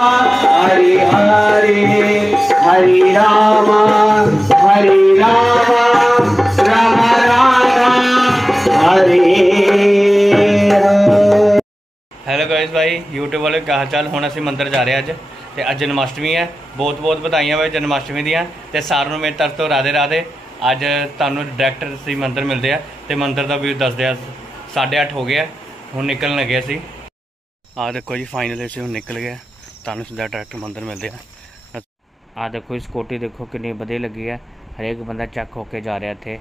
हरे हरे हरे राम राम राम हरे। Hello guys भाई YouTube वाले क्या हाल चाल। हुण असीं मंदिर जा रहे अज ते अज जन्माष्टमी है। बहुत बहुत बधाइयां भाई जन्माष्टमी दियां ते सारों मेरे तरफ तो राधे राधे। अज तुहानूं डायरैक्ट असीं मंदिर मिलते हैं तो मंदिर का व्यू दसदे आ। 8:30 हो गया हुण निकलन लगे असीं। आ देखो जी फाइनली असीं हुण निकल गए तुहानूं सीधा डायरैक्ट मंदिर मिलते हैं। आ देखो स्कूटी देखो कितनी वधिया लगी है। हरेक बंदा चेक होके जा रहा इत्थे।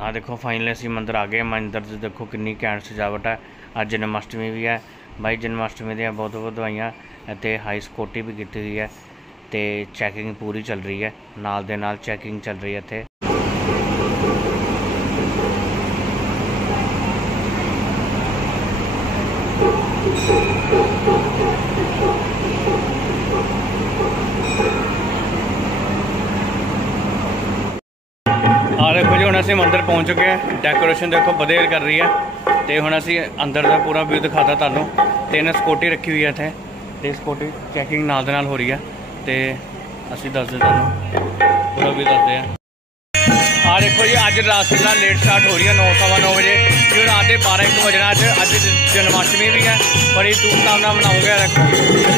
आ देखो फाइनली असीं मंदिर आ गए। मंदिर च देखो कितनी घैंट सजावट है। अज जन्माष्टमी भी है भाई। जन्माष्टमी दी बहुत बहुत बधाइयां। इत्थे हाई सिक्योरिटी भी की हुई है तो चैकिंग पूरी चल रही है। नाल दे नाल चैकिंग चल रही है इत्थे। आ देखो जी हुण असीं मंदिर पहुँच चुके हैं। डेकोरेशन देखो वधिया कर रही है तो हुण असीं अंदर का पूरा व्यू दिखाता तुहानूं। तो इन्हें सिक्योरिटी रखी हुई है इत्थे तो सिक्योरिटी चैकिंग नाल दे नाल हो रही है तो असीं दसदे तुहानूं पूरा व्यू दसदे हैं। आ देखो जी अज रासलीला लेट स्टार्ट हो रही है 9:15 बजे क्योंकि रात के 12-1 बजना। अज जन्माष्टमी भी है बड़ी धूमधाम नाल मनाओगे। देखो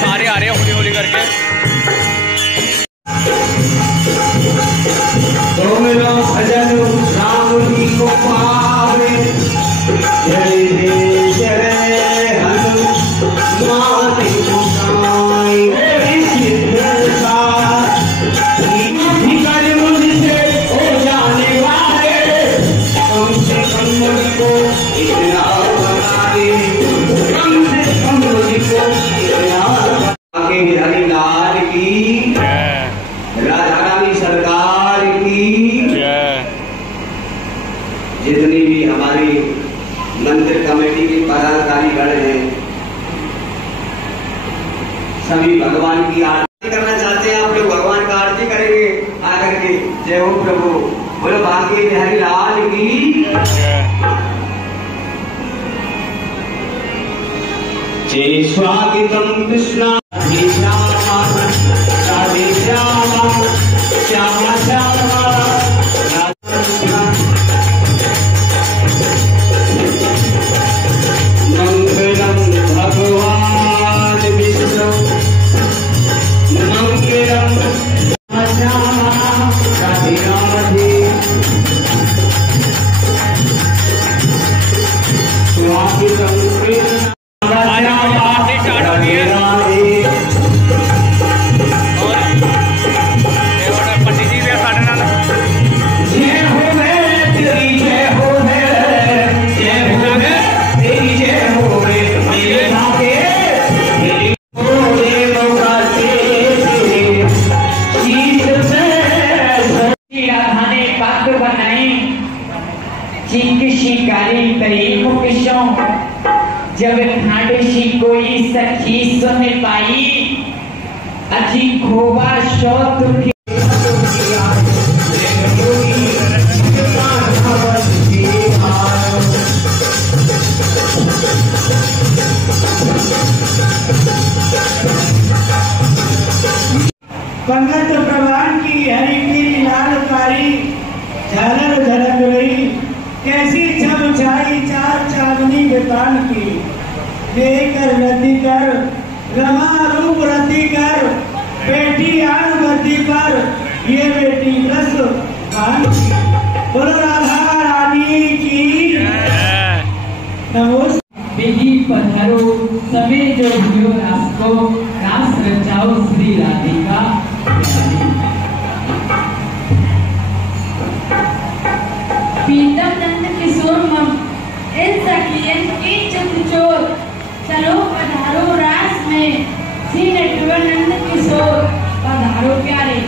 सारे आ रहे हैं हौली हौली करके। भजन राम जी को पावे जय जय हनुमान गोसाई। मुझसे हो जाने वाले कम से कम मुझको इतना बनाए, कम से कम मुझको इतना। हरि लाल की, राधा रानी सरकार की। जितनी भी हमारी मंदिर कमेटी के पदाधिकारीगण हैं सभी भगवान की आरती करना चाहते हैं। आप लोग भगवान का आरती करेंगे आकर के। जय हो प्रभु, बोलो बाकी बिहारी लाल की। जय स्वागतम कृष्णा राधे श्यामा श्यामा श्यामा। मंगलम भगवान विष्णु मंगलम श्यामा राधे राधे। स्वागतम कृष्ण जब ठाणे सी कोई सखी सुन पाई अजी खोबा शौत पंगत प्रवान की हरि की लालकारी झालर झलक रही कैसी छम छाई चार चांदनी बेतान की। देकर रति कर रमा रूप रति कर बेटी आन गति पर ये बेटी रस खान की। बोलो राधा रानी की। नमोस्ते बिगी पधारो समय जो हुयो रास को रास रचाओ श्री राधिका। पीतम नंद किशोर मम इन सखियन की चित चोर चलो पधारो रास में श्री नटवरनंद किशोर पधारो प्यारे।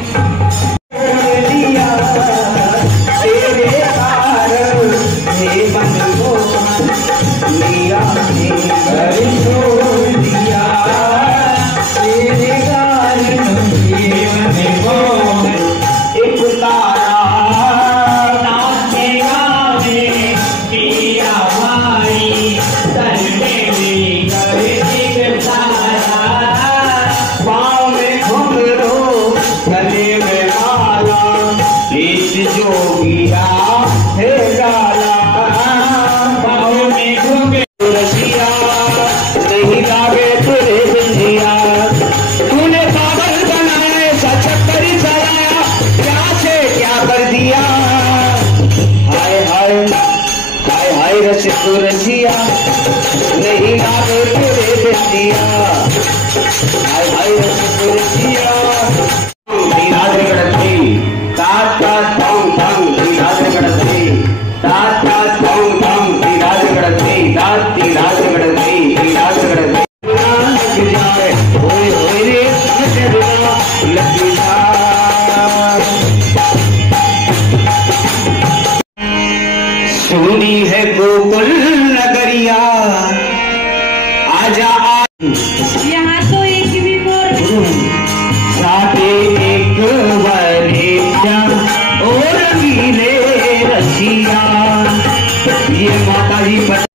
Wow. लागे तेरे बिंदिया, तूने पागल बनाए चक्कर चलाया, क्या से क्या कर दिया। हाय हाय हाय हाय रस तो रसिया, नहीं लागे तेरे बिंदिया, हाय हाय रस तो रसिया। धीराज गड़ती तात तात थम थम, धीराज गड़ती तात तात थम थम, धीराज गड़ती तात धीराज गड़ती धीराज गड़ती। लग जाए होए होए रे नजरिया लग जाए। सुनी है गोकुल नगरिया, आजा यहाँ तो एक भी मोर साथे एक वरेजा और नीले रसिया। ये माता जी पर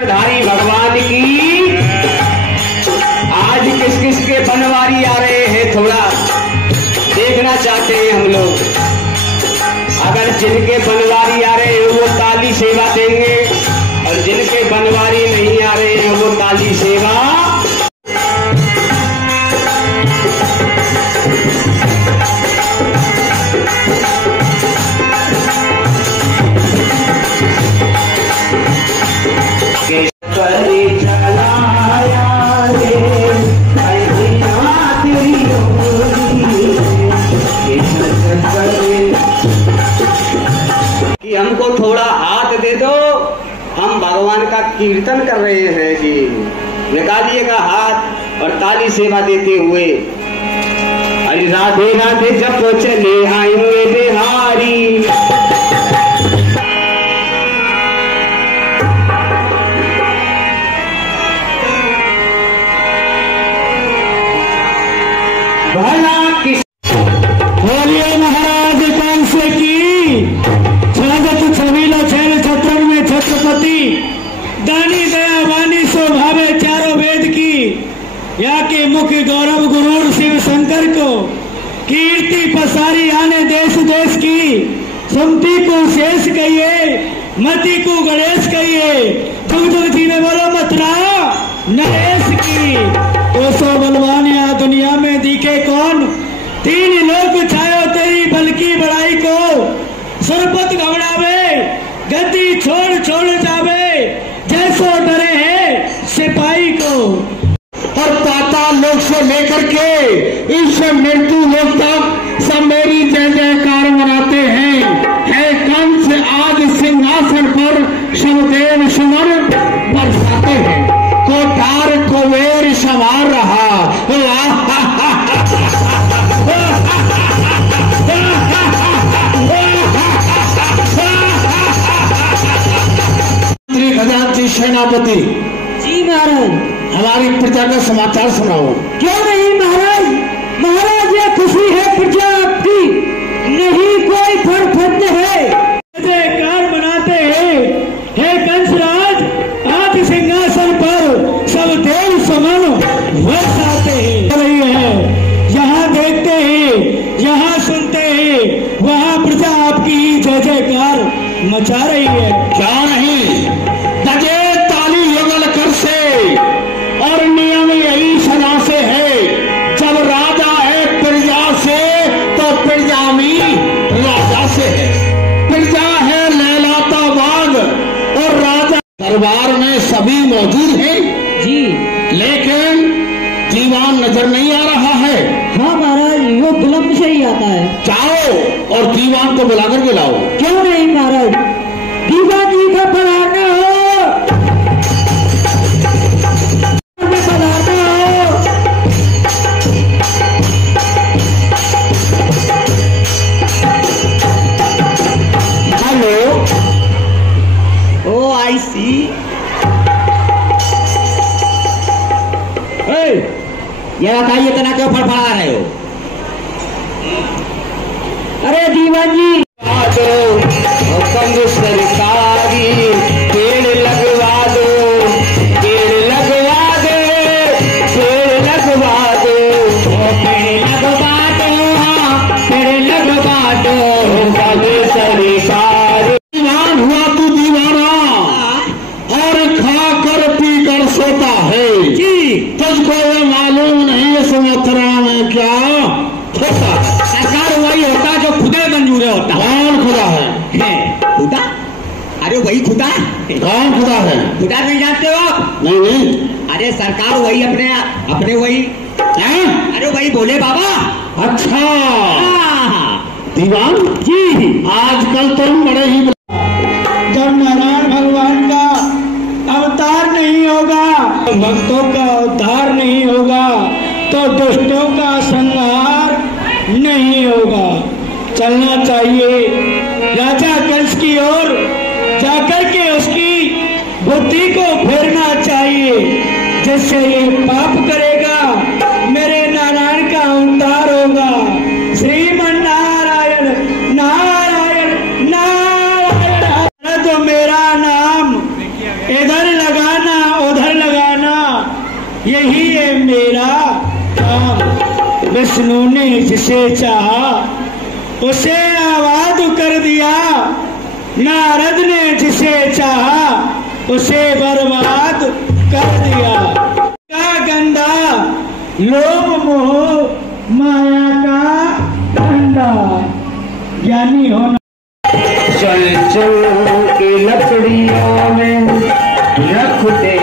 धारी भगवान की आज किस किस के बनवारी आ रहे हैं, थोड़ा देखना चाहते हैं हम लोग। अगर जिनके बनवारी आ रहे हैं वो ताली सेवा देंगे, और जिनके बनवारी नहीं आ रहे हैं वो ताली सेवा कि हमको थोड़ा हाथ दे दो, हम भगवान का कीर्तन कर रहे हैं जी। निकालिएगा हाथ और ताली सेवा देते हुए। अरे राधे राधे जब चले आएंगे बिहारी, भला किस बोलिए महाराज कंस की स्वागत छबीला छैल छत्र में छत्रपति, दानी दया वाणी स्वभावे चारों वेद की, या के मुख्य गौरव गुरूर शिव शंकर को, कीर्ति पसारी आने देश देश की, सुमति को शेष कहिए, मति को गणेश कहिए, जुग जुग जीवे बोलो मथुरा नरेश की। तो सो बलवान या दुनिया में दिखे कौन, तीन लोग छायो तेरी बल्कि बड़ाई को, सुरपत घबरावे गद्दी छोड़ छोड़ जावे, जैसो डरे है सिपाही को। और पाताल लोक से लेकर के ईश्वर मृत्यु लोक तक सब मेरी जय जयकार मनाते हैं। है कंस आज सिंहासन पर शिवदेव सुमर बरसाते हैं, कोठार कुबेर संवार रहा। श्री खजांची सेनापति जी महाराज, हमारी प्रजा का समाचार सुनाओ। क्यों नहीं महाराज, महाराज ये खुशी है प्रजा आपकी, नहीं कोई फटफट है। जयकार मनाते हैं, हे कंसराज आज सिंहासन पर सब देव समान बरसाते हैं। यहाँ देखते हैं, यहाँ सुनते हैं, वहाँ प्रजा आपकी जय जयकार मचा रही है। क्या नहीं बजे ताली युगल कर से, और नियम यही सदा से है, जब राजा है प्रजा से तो प्रजा भी राजा से है। प्रजा है लहलाता बाग और राजा दरबार में सभी मौजूद हैं जी, लेकिन दीवान नजर नहीं आ रहा है। हाँ महाराज, वो विलम्ब से ही आता है। जाओ और दीवान को बुलाकर के लाओ। क्यों नहीं महाराज, दीवान जी का पधारना हो, पधारना हो। हेलो, ओ आई सी। ये बताइए इतना क्यों फड़फड़ा रहे हो? अरे दीवान जी, कंग अरे वही खुदा। कौन खुदा है? खुदा नहीं जानते हो आप? नहीं। अरे सरकार वही अपने वही हैं? अरे वही बोले बाबा। अच्छा हाँ। दीवान जी आजकल तुम बड़े ही जब नारायण भगवान का अवतार नहीं होगा, भक्तों का उद्धार नहीं होगा, तो दुष्टों का संहार नहीं होगा। चलना चाहिए राजा कंस की ओर, जाकर के उसकी बुद्धि को फेरना चाहिए, जिससे ये पाप करेगा मेरे नारायण का उद्धार होगा। श्रीमन नारायण नारायण नारायण। जो मेरा नाम इधर लगाना उधर लगाना, यही है मेरा काम। विष्णु ने जिसे चाहा उसे आबाद कर दिया, नारद ने जिसे चाहा उसे बर्बाद कर दिया। का गंदा लोभ मोह माया का गंदा, ज्ञानी होना। चल चल के लकड़ियों में रख दे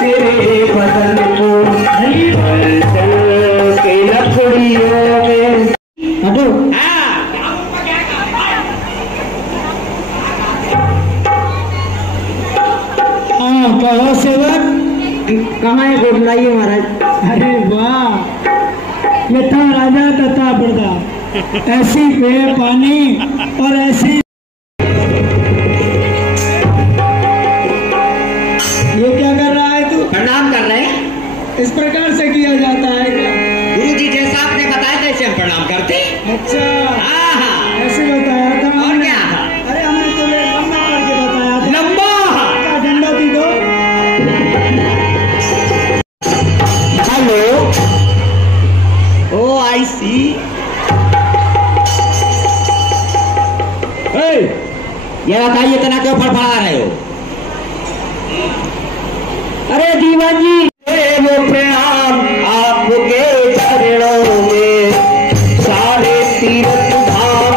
तेरे बदन को, चल चल के लकड़ियों में। हटो। हाँ कहो सेवक। कहाँ है गोद लाइए महाराज। अरे वाह, यथा राजा तथा प्रजा, ऐसी पेय पानी और ऐसी। ये क्या कर रहा है तू? प्रणाम कर रहे हैं। इस प्रकार से किया जाता है क्या? गुरु जी जैसा आपने बताया कैसे हम प्रणाम करते। अच्छा हाँ ऐसे बताया था और हमने। क्या था? अरे हमने तुम्हें लंबा करके बताया था। लंबा। क्या डंडा दी दो। हेलो। ओ आई सी। ये बताइए इतना क्यों फड़फड़ा रहे हो? अरे दीवान जी वो प्रणाम आपके चरणों में, सारे तीर्थ धाम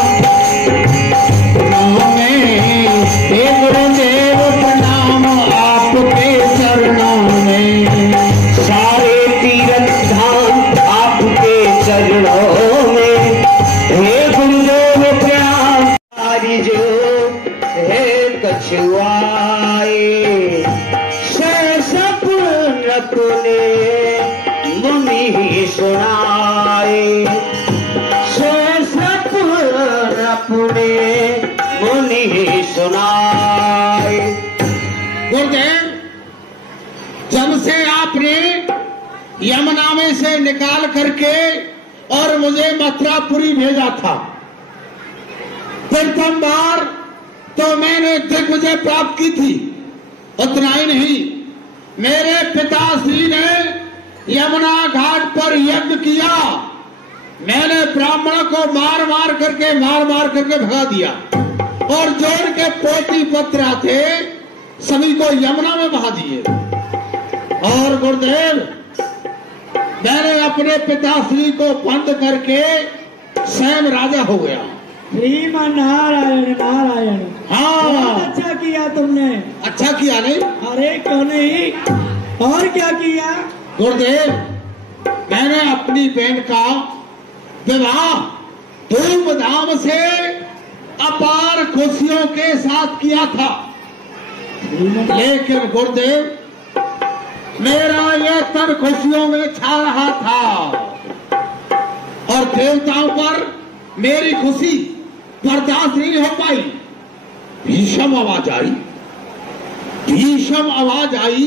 में, हे गुरुदेव प्रणाम आपके चरणों में, सारे तीर्थ धाम आपके चरणों में, हे गुरुदेव प्रणाम। हरि जो हे कछुआए अपने मुनि ही सुनाए, अपने मुनि ही सुनाए। गुरुदेव, जब से आपने यमुना में से निकाल करके और मुझे मथुरापुरी भेजा था, प्रथम बार तो मैंने दिग्विजय प्राप्त की थी। उतना ही नहीं, मेरे पिताश्री ने यमुना घाट पर यज्ञ किया, मैंने ब्राह्मण को मार मार करके भगा दिया, और जो उनके पोती पत्रा थे सभी को यमुना में बहा दिए। और गुरुदेव, मैंने अपने पिताश्री को बंद करके स्वयं राजा हो गया। श्रीमान नारायण नारायण। हाँ बहुत अच्छा किया तुमने। अच्छा किया नहीं? अरे क्यों नहीं, और क्या किया? गुरुदेव, मैंने अपनी बहन का विवाह धूमधाम से अपार खुशियों के साथ किया था, लेकिन गुरुदेव मेरा यह तन खुशियों में छा रहा था, और देवताओं पर मेरी खुशी बर्दाश्त नहीं हो पाई। भीषण आवाज आई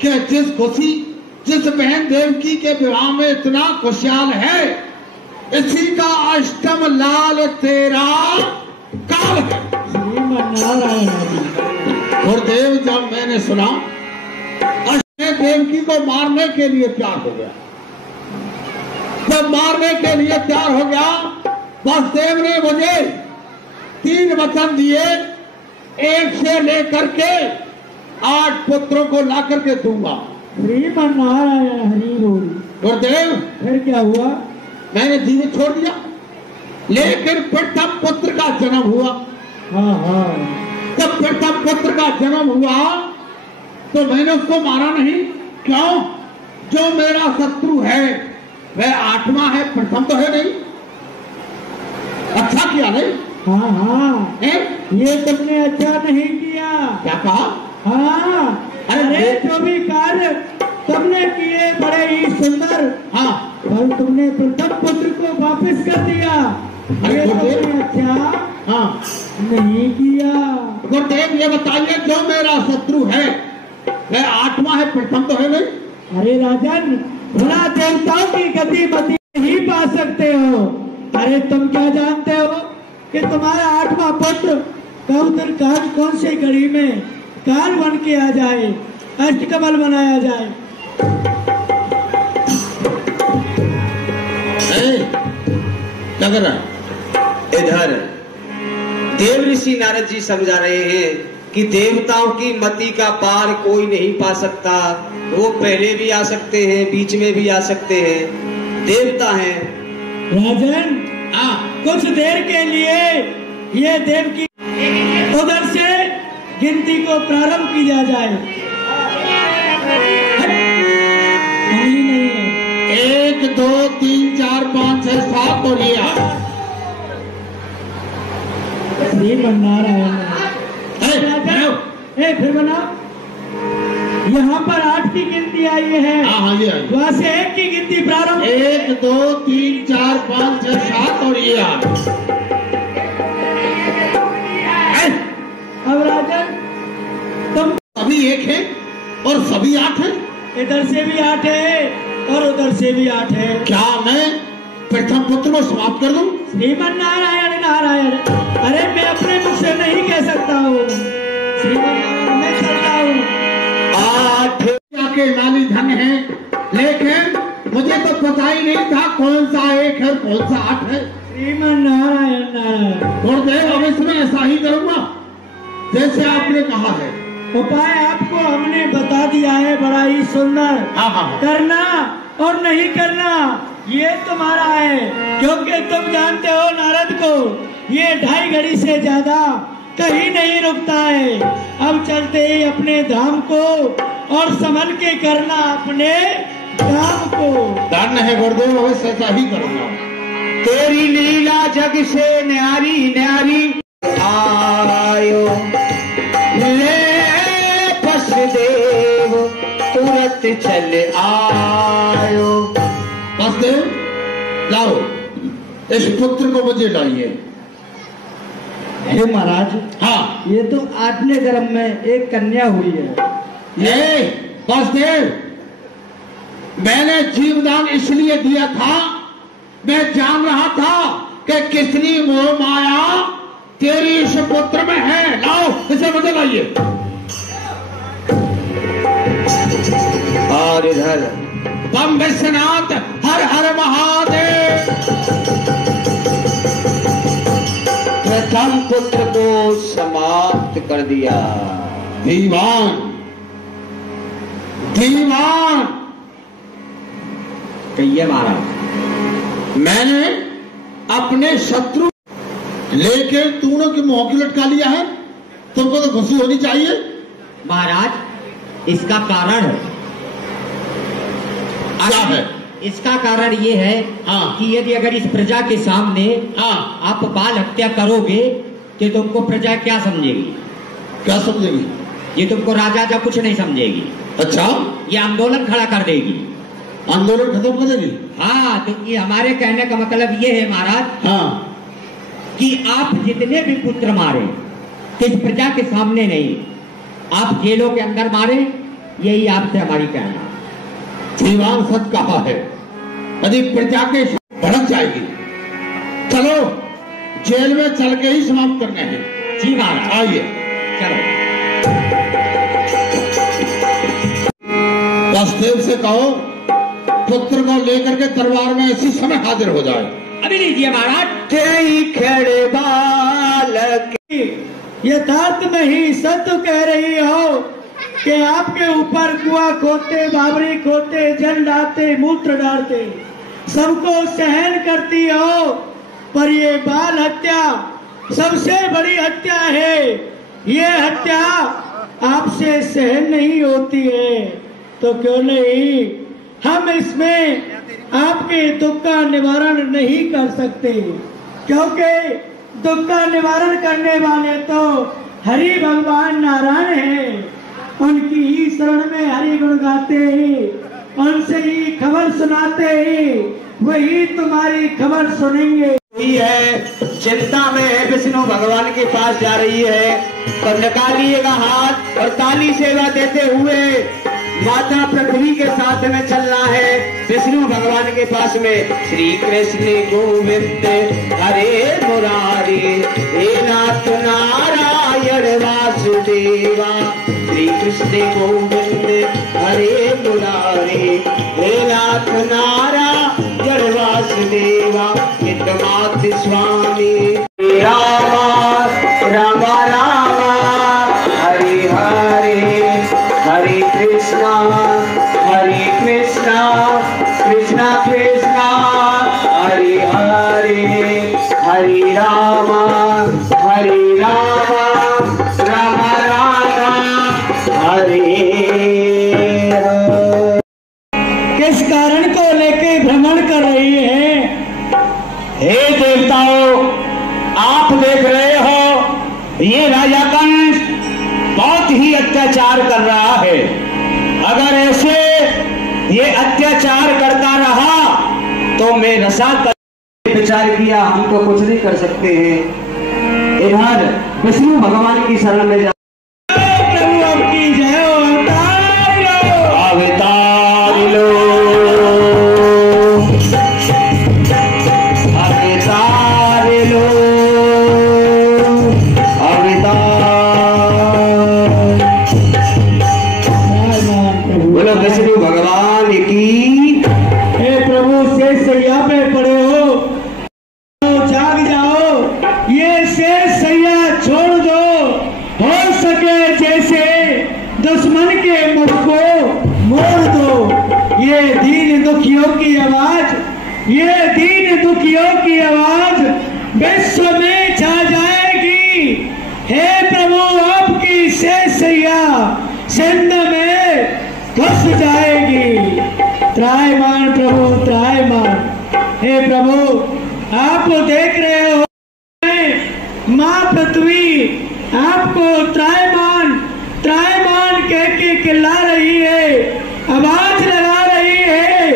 कि जिस बहन देवकी के विवाह में इतना खुशहाल है, इसी का अष्टम लाल तेरा काल है। गुरुदेव, जब मैंने सुना अष्टम देवकी को मारने के लिए तैयार हो गया, जब मारने के लिए तैयार हो गया, वसुदेव ने मुझे 3 वचन दिए, 1 से लेकर के 8 पुत्रों को ला करके दूंगा। श्रीमान नारायण हरि बोल। गुरुदेव, फिर क्या हुआ? मैंने जीवन छोड़ दिया, लेकिन प्रथम पुत्र का जन्म हुआ। हाँ हाँ। जब प्रथम पुत्र का जन्म हुआ तो मैंने उसको मारा नहीं। क्यों? जो मेरा शत्रु है वह आत्मा है, प्रथम तो है नहीं। अच्छा किया नहीं? हाँ हाँ, ये तुमने अच्छा नहीं किया। क्या कहा? हाँ, अरे जो भी कार्य तुमने किए बड़े ही सुंदर, हाँ, पर तुमने प्रथम पुत्र को वापस कर दिया। ये तुमने अच्छा हाँ नहीं किया। गुरुदेव ये बताइए, जो मेरा शत्रु है वह आत्मा है, प्रथम तो है नहीं। अरे राजन, भला देवताओं की गति मति नहीं पा सकते हो। अरे तुम क्या जानते हो कि तुम्हारा आठवां पुत्र काल कौन सी घड़ी में काल बन के आ जाए, अष्टकमल बनाया जाए। क्या कर रहा? इधर देव ऋषि नारद जी समझा रहे हैं कि देवताओं की मति का पार कोई नहीं पा सकता। वो पहले भी आ सकते हैं, बीच में भी आ सकते हैं, देवता हैं। राजन, कुछ देर के लिए ये देव की उधर से गिनती को प्रारंभ किया जाए। नहीं है। 1 2 3 4 5 6 7 और ये 8। श्रीमन्नारायण, फिर बना। यहाँ पर 8 की गिनती आई है। हाँ ये आई। वहां से 1 की गिनती प्रारंभ। 1 2 3 4 5 6 7 और ये 8। अब राजन, तुम सभी 1 है और सभी 8 है। इधर से भी 8 है और उधर से भी 8 है। क्या मैं प्रथम पुत्र को समाप्त कर दूं? श्रीमन्नारायण नारायण, अरे मैं अपने मुख से नहीं कह सकता हूँ। श्रीमन्नारायण मैं चलता हूँ। 8 के नाली धन है, लेकिन मुझे तो पता ही नहीं था कौन सा 1 है और कौन सा 8 है। श्रीमन्नारायण नारायण, गुरुदेव अब इसमें ऐसा ही करूंगा जैसे आपने कहा है। उपाय आपको हमने बता दिया है, बड़ा ही सुंदर। हाँ। करना और नहीं करना ये तुम्हारा है, क्योंकि तुम जानते हो नारद को ये 2.5 घड़ी से ज्यादा कहीं नहीं रुकता है। अब चलते ही अपने धाम को और संभल के करना अपने काम को। धन्य है गुरुदेव, अवश्य ऐसा ही करूंगा। तेरी लीला जग से न्यारी न्यारी आयो, ले वसुदेव तुरंत चल आयो। वसुदेव लाओ, इस पुत्र को मुझे लाइए। हे महाराज, हाँ, ये तो 8वें जन्म में एक कन्या हुई है। ये वसुदेव, मैंने जीवदान इसलिए दिया था, मैं जान रहा था कि कितनी मोह माया तेरी इस पुत्र में है। लाओ इसे मुझे लाइए। और इधर बम विश्वनाथ हर हर महादेव। प्रथम पुत्र को समाप्त कर दिया। दीवान दीवान कहिए महाराज। मैंने अपने शत्रु, लेकिन तूने की मुंह की लटका लिया है। तुमको तो खुशी होनी चाहिए। महाराज, इसका कारण क्या है? इसका कारण ये है हाँ। कि यदि अगर इस प्रजा के सामने हाँ, आप बाल हत्या करोगे तो तुमको प्रजा क्या समझेगी? क्या समझेगी? ये तुमको राजा जा कुछ नहीं समझेगी। अच्छा, ये आंदोलन खड़ा कर देगी। आंदोलन खत्म कर देगी? हाँ, तो ये हमारे कहने का मतलब ये है महाराज, हाँ, कि आप जितने भी पुत्र मारे तो इस प्रजा के सामने नहीं, आप जेलों के अंदर मारे। यही आपसे हमारी कहना। दीवान सच कहा है, यदि प्रजा के भड़क जाएगी। चलो जेल में चल के ही समाप्त करने हैं। जी महाराज, आइए। चलो। वसुदेव से कहो पुत्र को लेकर के दरबार में इसी समय हाजिर हो जाए। अभी लीजिए महाराज। तेई खड़े बालक यथार्थ में ही सत्य कह रही हो कि आपके ऊपर कुआ खोदते, बाबरी खोदते, जल डालते, मूत्र डालते, सबको सहन करती हो, पर ये बाल हत्या सबसे बड़ी हत्या है। ये हत्या आपसे सहन नहीं होती है तो क्यों नहीं हम इसमें आपके दुख का निवारण नहीं कर सकते, क्योंकि दुख का निवारण करने वाले तो हरि भगवान नारायण हैं। उनकी ही शरण में हरि गुण गाते ही, उनसे ही खबर सुनाते ही, वही तुम्हारी खबर सुनेंगे। है चिंता में है, विष्णु भगवान के पास जा रही है, तो निकालिएगा हाथ और ताली सेवा देते हुए माता पृथ्वी के साथ में चलना है विष्णु भगवान के पास में। श्री कृष्ण गोविंद हरे मुरारी हे नाथ नारायण वासुदेवा। श्री कृष्ण गोविंद हरे मुरारी हे नाथ नारायण वासुदेवा। हितमात स्वामी रामा रामा रामा हरे हरे हरे कृष्णा कृष्णा कृष्णा हरे हरे हरे रामा राम राम हरे हरे। किस कारण को लेके भ्रमण कर रही है? हे देवताओं, आप देख रहे हो ये राजा कंस बहुत ही अत्याचार कर रहा है। अगर ऐसे ये अत्याचार करता रहा तो मैं रसा कर विचार किया हम तो कुछ नहीं कर सकते हैं। इधर विष्णु भगवान की शरण में जा। प्रभु आपकी जय हो। अवतार लो अवतार लो बोलो विष्णु भगवान की। हे प्रभु शेष सैया पे पड़े हो, जाग जाओ, ये शेष सैया छोड़ दो। हो सके जैसे दुश्मन के मुख को मोड़ दो। ये दीन दुखियों की आवाज, ये दीन दुखियों की आवाज विश्व में छा जाएगी। हे प्रभु आपकी शेष सैया सिंध में घुस जाएगी। त्रायमान प्रभु त्रायमान। हे प्रभु आप देख रहे हो माँ पृथ्वी आपको त्रायमान त्रायमान कह के चिल्ला रही है, आवाज लगा रही है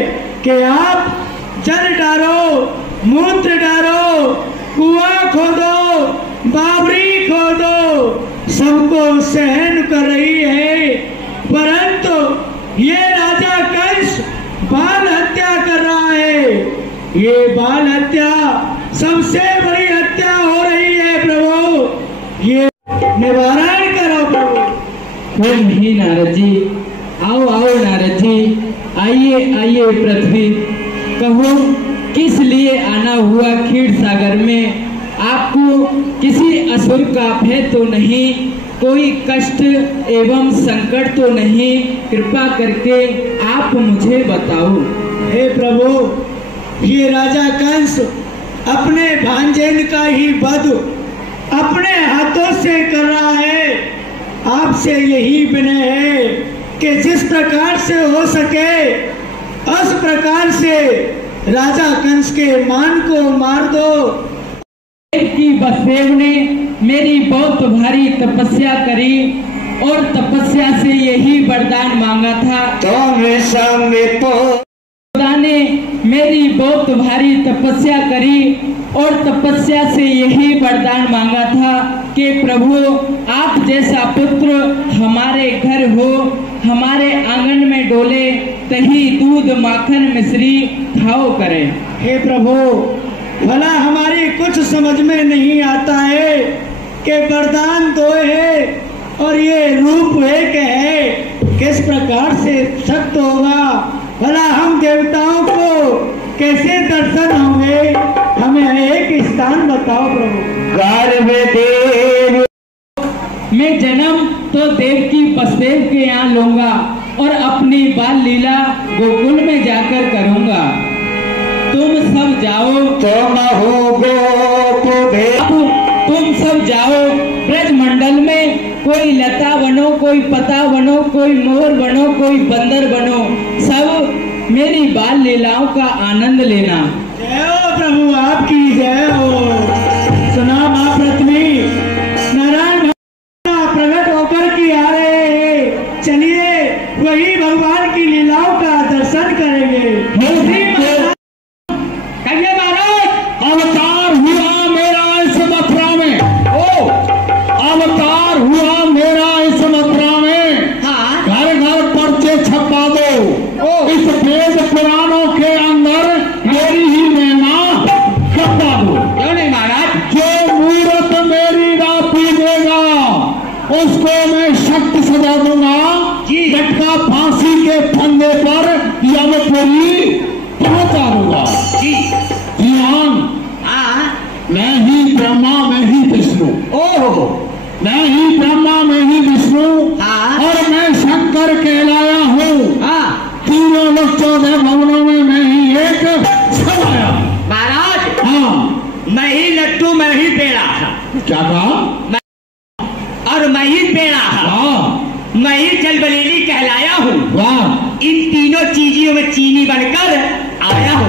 कि आप जल डालो, मूत्र डालो, कुआं खोदो, बावरी खोदो, सबको सहन कर रही है। परंतु ये राजा कंस बाल हत्या कर रहा है। ये बाल हत्या सबसे बड़ी हत्या हो रही है प्रभु, ये निवारण करो प्रभु। नहीं नारद जी, आओ आओ नारद जी, आइए आइए पृथ्वी, कहो किस लिए आना हुआ क्षीर सागर में? आपको किसी असुर का भय तो नहीं, कोई कष्ट एवं संकट तो नहीं? कृपा करके आप मुझे बताओ। हे प्रभु ये राजा कंस अपने भांजेन का ही वध अपने हाथों से कर रहा है। आपसे यही विनय है कि जिस प्रकार से हो सके उस प्रकार से राजा कंस के मान को मार दो। की वसुदेव ने मेरी बहुत भारी तपस्या करी और तपस्या से यही वरदान मांगा था। खुदा ने मेरी बहुत भारी तपस्या करी और तपस्या से यही वरदान मांगा था कि प्रभु आप जैसा पुत्र हमारे घर हो, हमारे आंगन में डोले, दही दूध माखन मिश्री खाओ करे। हे प्रभु भला हमारी कुछ समझ में नहीं आता है कि वरदान दो है और ये रूप एक है, किस प्रकार से सत्य होगा? भला हम देवताओं को कैसे दर्शन होंगे? हमें एक स्थान बताओ प्रभु। गर्भ देव मैं जन्म तो देव की वसुदेव के यहाँ लूंगा और अपनी बाल लीला गोकुल में जाकर करूंगा। तुम सब जाओ। तुम हो गोप तुम सब जाओ ब्रज मंडल में, कोई लता बनो, कोई पता बनो, कोई मोर बनो, कोई बंदर बनो, सब मेरी बाल लीलाओं का आनंद लेना। जय हो प्रभु आपकी जय हो। सुना माँ पृथ्वी नारायण प्रकट होकर के आ रहे हैं, चलिए वही भगवान की लीलाओं का दर्शन करेंगे। कहिए महाराज। अवतार हुआ मेरा इस मथुरा में, अवतार हुआ मेरा इस मथुरा में। हाँ। घर घर पर्चे छपा दो, इस वेद पुराणों के अंदर मेरी ही महिमा छपा दो। क्यों नहीं महाराज? जो मूर्त मेरी रापी देगा उसको मैं शक्ति सजा दूंगा, झटका फांसी के फंदे पर यमपुरी पहुंचा दूंगा। जी जीवान, मैं ही ब्रह्मा मैं ही विष्णु, मैं ही ब्रह्मा मैं ही विष्णु, और मैं शंकर कहलाया हूँ। तीनों लोग 14 भवनों में मैं ही एक समाया। महाराज। हाँ। मैं ही लड्डू मैं ही पेड़ा। क्या कहा? और मैं ही पेड़ा, मैं ही जलबलेली कहलाया हूँ। वाह। इन तीनों चीजों में चीनी बनकर आया हूँ।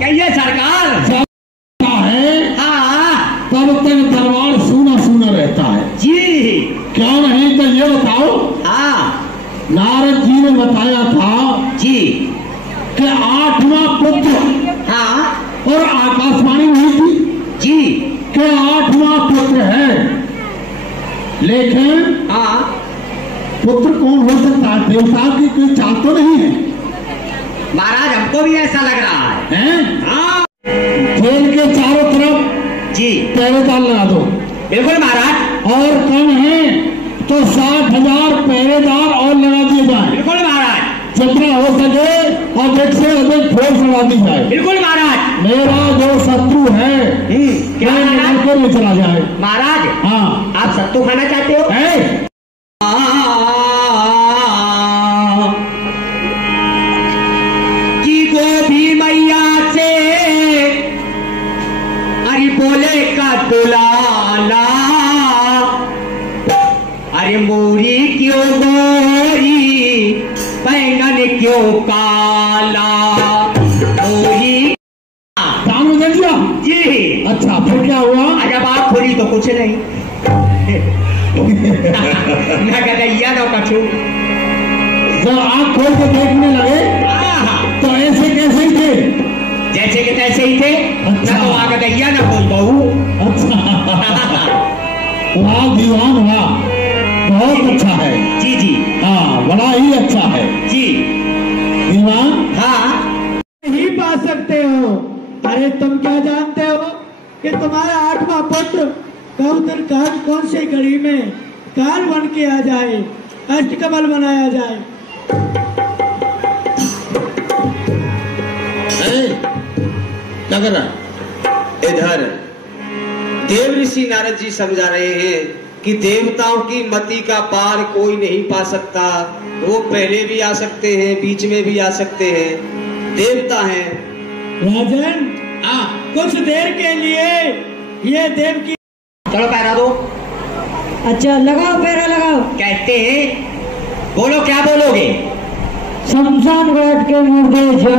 कहिए सरकार। है हाँ। तब तक दरबार सूना सूना रहता है। जी। क्यों नहीं? तो ये बताओ। हाँ। नारद जी ने बताया था जी कि 8वां पुत्र। हाँ। और आकाशवाणी हुई थी जी कि 8वां पुत्र है, लेकिन हाँ। पुत्र कौन हो सकता है? देवता की कोई चाल तो नहीं है। महाराज हमको भी ऐसा लग रहा है। हाँ। जेल के चारों तरफ जी पहरेदार लगा दो। बिल्कुल महाराज। और कम है तो 60,000 पहरेदार और लगा दिए जाए। बिल्कुल महाराज। जितना हो सके अधिक से अधिक फोर्स लगा दी जाए। बिल्कुल महाराज। मेरा जो शत्रु है क्या निकल कर नहीं चला जाए। महाराज। हाँ। आप सत्तू खाना चाहते हो? है? कि गोभी मैया से अरे बोले का दुलाला, अरे मूरी क्यों गोरी बैंगन क्यों काला, मूरी। जी। अच्छा, फिर क्या हुआ? जब आप खोली तो कुछ नहीं। मैं गदैया तो कछू। जब आँख खोल के देखने लगे तो ऐसे कैसे ही थे? जैसे कि तैसे ही थे। अच्छा। ना तो वहां गदैया ना बोल बहू। अच्छा। वाह दीवान वाह, बहुत अच्छा है। जी जी। हाँ, बड़ा ही अच्छा है जी दीवान। हाँ। नहीं पा सकते हो। अरे तुम क्या जानते हो कि तुम्हारा 8वां पुत्र काल कौन सी घड़ी में काल बन के आ जाए, अष्टकमल बनाया जाए। क्या कर रहा? इधर देव ऋषि नारद जी समझा रहे हैं कि देवताओं की मति का पार कोई नहीं पा सकता। वो पहले भी आ सकते हैं, बीच में भी आ सकते हैं, देवता हैं। राजन कुछ देर के लिए ये देव की। चलो पैरा दो। अच्छा लगाओ, पैरा लगाओ। कहते हैं बोलो, क्या बोलोगे? शमशान घाट के मुर्दे जो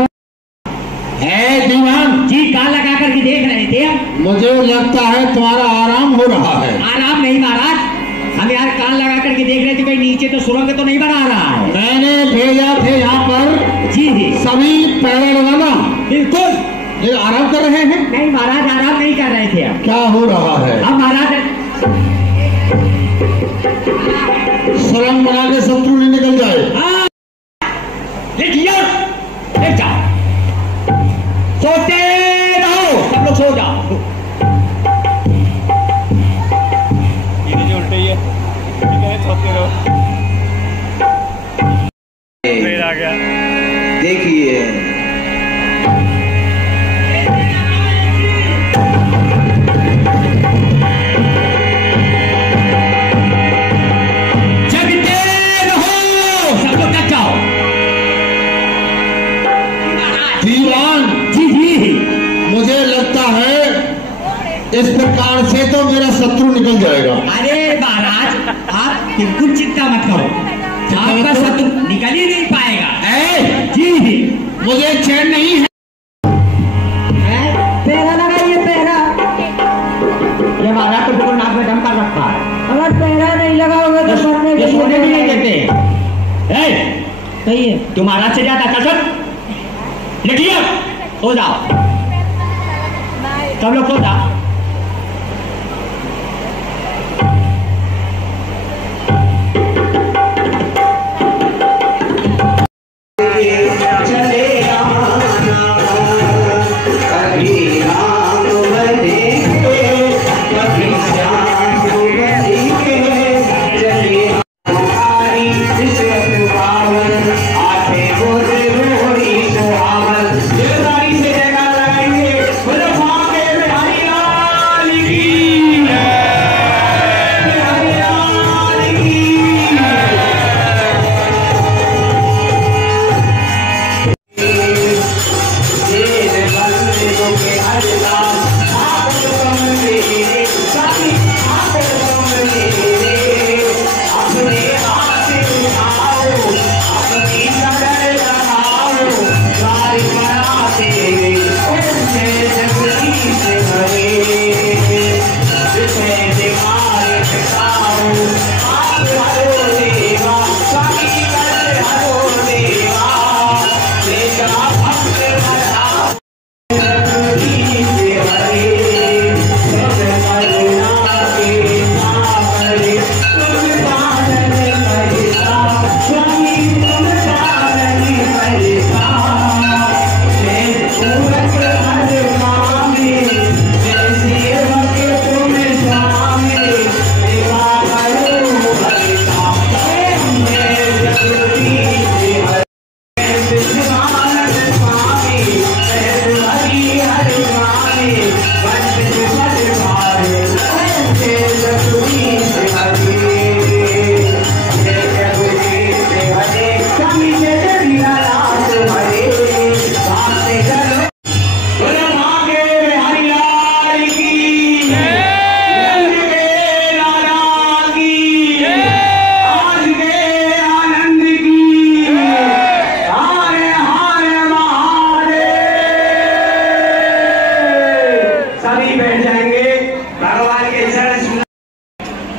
है दीवान जी कान लगा करके देख रहे थे हम। मुझे लगता है तुम्हारा आराम हो रहा है। आराम नहीं महाराज, हम यार कान लगा करके देख रहे थे कहीं नीचे तो सुरंग तो नहीं बना रहा है। मैंने भेजा थे यहाँ पर जी जी सभी पैरे लगाना। बिल्कुल। ये आराम कर रहे हैं? नहीं महाराज, आराम नहीं कर रहे थे हम। क्या हो रहा है? हम महाराज सुरंग बना के शत्रु नहीं निकल जाए। लेट जाओ, सोते रहो, सब लोग सो जाओ। ये जो उल्टे ही है, सोते रहो। फिर आ गया। देखिए शत्रु निकल जाएगा। अरे महाराज आप बिल्कुल चिंता मत करो, आपका शत्रु निकल ही नहीं पाएगा। जी मुझे चैन नहीं है। पहरा लगाइए, पहरा। ये महाराज तो बिल्कुल नाक में दम कर रखा है। अगर पहरा नहीं लगा होगा तो सोने भी नहीं देते। सही है, तुम महाराज से जाता चल लिखिए, सो जाओ, सब लोग सो जाओ।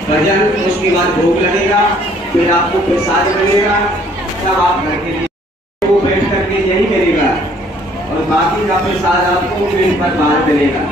भजन, उसके बाद भोग लगेगा, फिर आपको प्रसाद मिलेगा, तब आप घर के लिए वो बैठ करके यही करेगा और बाकी का प्रसाद आपको पेट पर बाहर मिलेगा।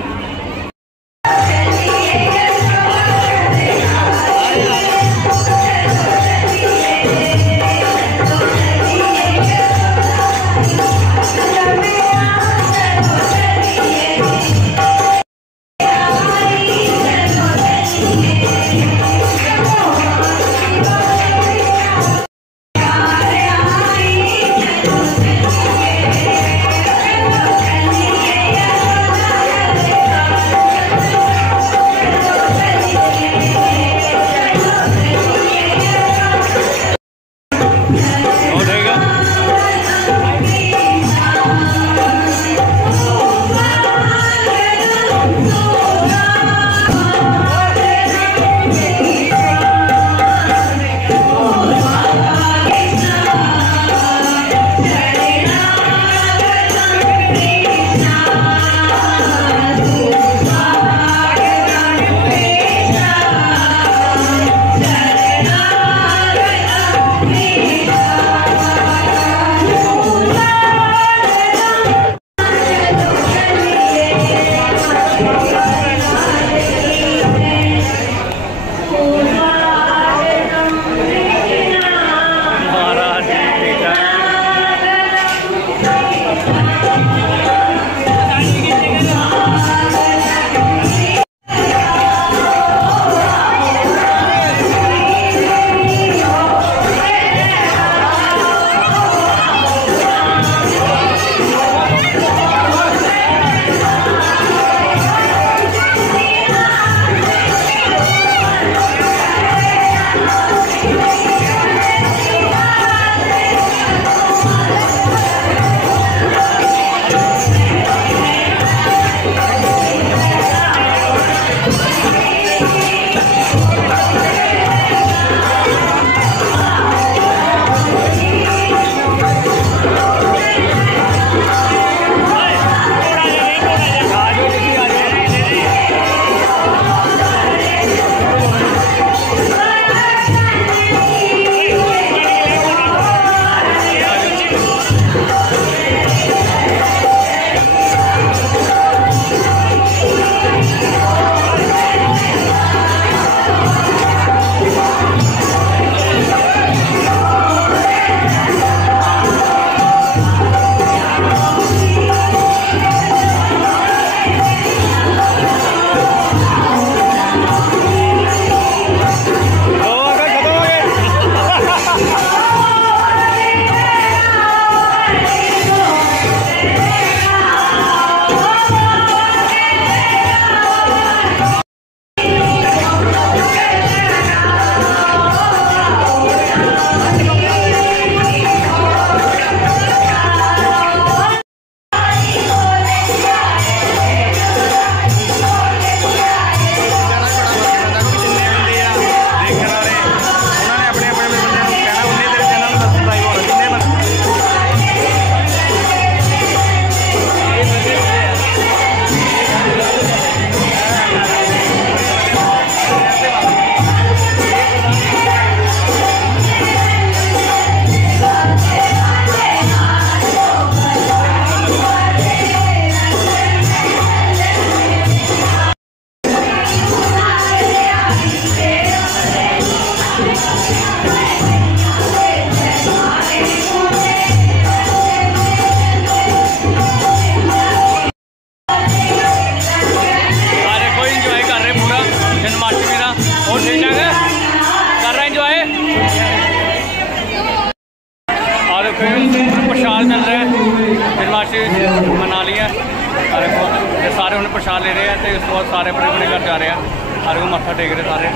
ले रहे हैं तो उस बाद सारे अपने अपने घर जा रहे हैं। हर कोई मत्था टेक रहे सारे।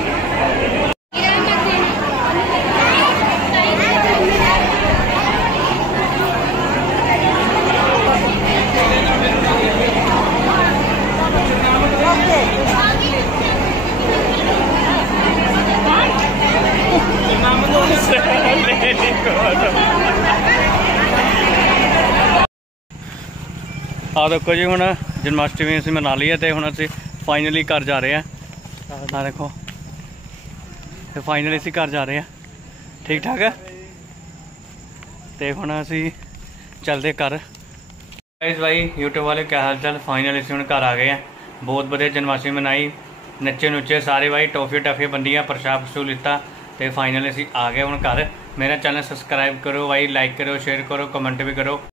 आ देखो जी हुण जन्माष्टमी असीं मना ली है तो हुण असीं फाइनली घर जा रहे हैं। आ देखो तो फाइनली असीं घर जा रहे हैं। ठीक ठाक है तो हुण असीं चलते घर। गाइस भाई यूट्यूब वाले क्या हाल चाल। फाइनली असीं हुण घर आ गए हैं। बहुत बढ़िया जन्माष्टमी मनाई, नच्चे नुच्चे सारे भाई, टॉफियां टाफियां बंदियां, प्रसाद प्रसूद लिता तो फाइनली असीं आ गए हुण घर। मेरा चैनल सबसक्राइब करो भाई, लाइक करो, शेयर करो, कमेंट भी करो।